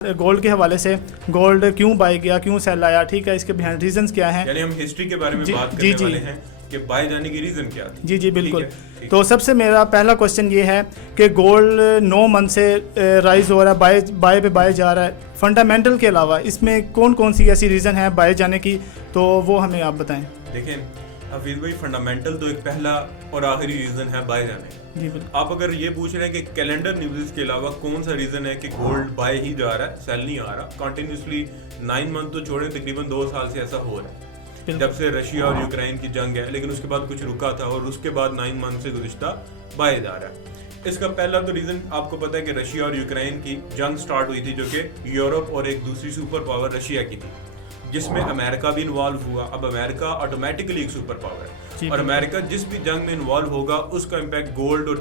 Gold के हवाले से गोल्ड क्यों बाय किया, क्यों सेल आया, ठीक है, इसके बिहाइंड रीजंस क्या हैं। यानी हम हिस्ट्री के बारे में बात करने वाले हैं कि बाय जाने की रीजन क्या थी। जी बिल्कुल। ठीक तो सबसे मेरा पहला क्वेश्चन ये है कि गोल्ड 9 मंथ से राइज हो रहा है, बाय पे बाय जा रहा है, फंडामेंटल के अलावा इसमें कौन कौन सी ऐसी रीज़न है बाय जाने की, तो वो हमें आप बताएं। देखें हफीज़ भाई, फंडामेंटल तो एक पहला और आखिरी रीज़न है बाय जाने का। जी बिल्कुल। आप अगर ये पूछ रहे हैं कि कैलेंडर न्यूज़ के अलावा कौन सा रीज़न है कि गोल्ड बाय ही जा रहा है, सेल नहीं आ रहा कंटिन्यूसली 9 मंथ तो छोड़े, तकरीबन 2 साल से ऐसा हो रहा है जब से रशिया और यूक्रेन की जंग है, लेकिन उसके बाद कुछ रुका था और उसके बाद 9 मंथ से गुज़िश्ता बाय जा रहा है। इसका पहला तो रीज़न आपको पता है कि रशिया और यूक्रेन की जंग स्टार्ट हुई थी, जो कि यूरोप और एक दूसरी सुपर पावर रशिया की थी, जिसमें अमेरिका भी इन्वॉल्व हुआ। अब अमेरिका ऑटोमेटिकली एक सुपर पावर है और अमेरिका जिस भी जंग में इन्वॉल्व होगा उसका इम्पैक्ट गोल्ड और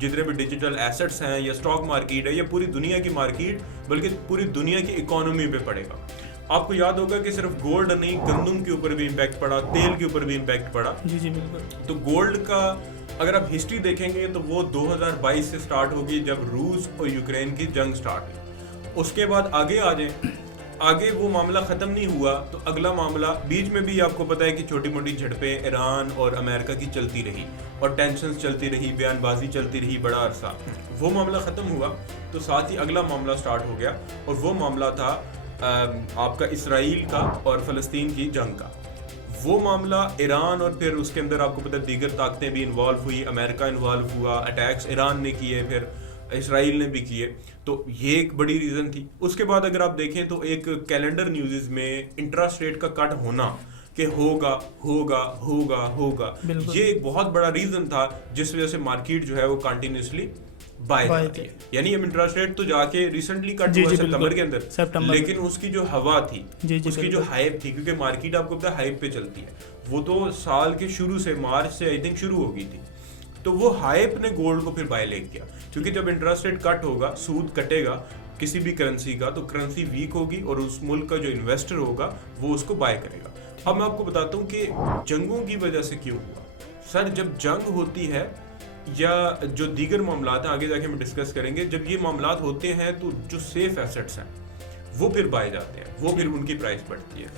जितने भी डिजिटल एसेट्स हैं या स्टॉक मार्केट है या पूरी दुनिया की मार्केट, बल्कि पूरी दुनिया की इकोनॉमी पे पड़ेगा। आपको याद होगा कि सिर्फ गोल्ड नहीं, गंदम के ऊपर भी इम्पैक्ट पड़ा, तेल के ऊपर भी इम्पैक्ट पड़ा। जी बिल्कुल। तो गोल्ड का अगर आप हिस्ट्री देखेंगे तो वो 2022 से स्टार्ट होगी, जब रूस और यूक्रेन की जंग स्टार्ट हुई। उसके बाद आगे आ जाए, आगे वो मामला ख़त्म नहीं हुआ तो अगला मामला, बीच में भी आपको पता है कि छोटी मोटी झड़पें ईरान और अमेरिका की चलती रही और टेंशन्स चलती रही, बयानबाजी चलती रही बड़ा अरसा। वो मामला ख़त्म हुआ तो साथ ही अगला मामला स्टार्ट हो गया और वो मामला था आपका इसराइल का और फ़लस्तीन की जंग का। वो मामला ईरान और फिर उसके अंदर आपको पता है दीगर ताकतें भी इन्वॉल्व हुई, अमेरिका इन्वॉल्व हुआ, अटैक्स ईरान ने किए, फिर इसराइल ने भी किए, तो ये एक बड़ी रीज़न थी। उसके बाद अगर आप देखें तो एक कैलेंडर न्यूज़ में इंटरेस्ट रेट का कट होना कि होगा होगा होगा होगा, ये एक बहुत बड़ा रीज़न था जिस वजह से मार्केट जो है वो कंटिन्यूसली बाय जाती है। यानी अब इंटरेस्ट रेट तो जाके रिसेंटली कट हुआ सितंबर के अंदर, लेकिन उसकी जो हवा थी, उसकी जो हाइप थी, क्योंकि मार्केट आपको पता है हाइप पे चलती है, वो तो साल के शुरू से, मार्च से आई थिंक शुरू हो गई थी, तो वो हाइप ने गोल्ड को फिर बाय ले किया। क्योंकि जब इंटरेस्ट रेट कट होगा, सूद कटेगा किसी भी करेंसी का, तो करेंसी वीक होगी और उस मुल्क का जो इन्वेस्टर होगा वो उसको बाय करेगा। अब मैं आपको बताता हूँ कि जंगों की वजह से क्यों हुआ। सर, जब जंग होती है या जो दीगर मामलात हैं, आगे जाके हम डिस्कस करेंगे, जब ये मामलात होते हैं तो जो सेफ एसेट्स हैं वो फिर बाय जाते हैं, वो फिर उनकी प्राइस बढ़ती है।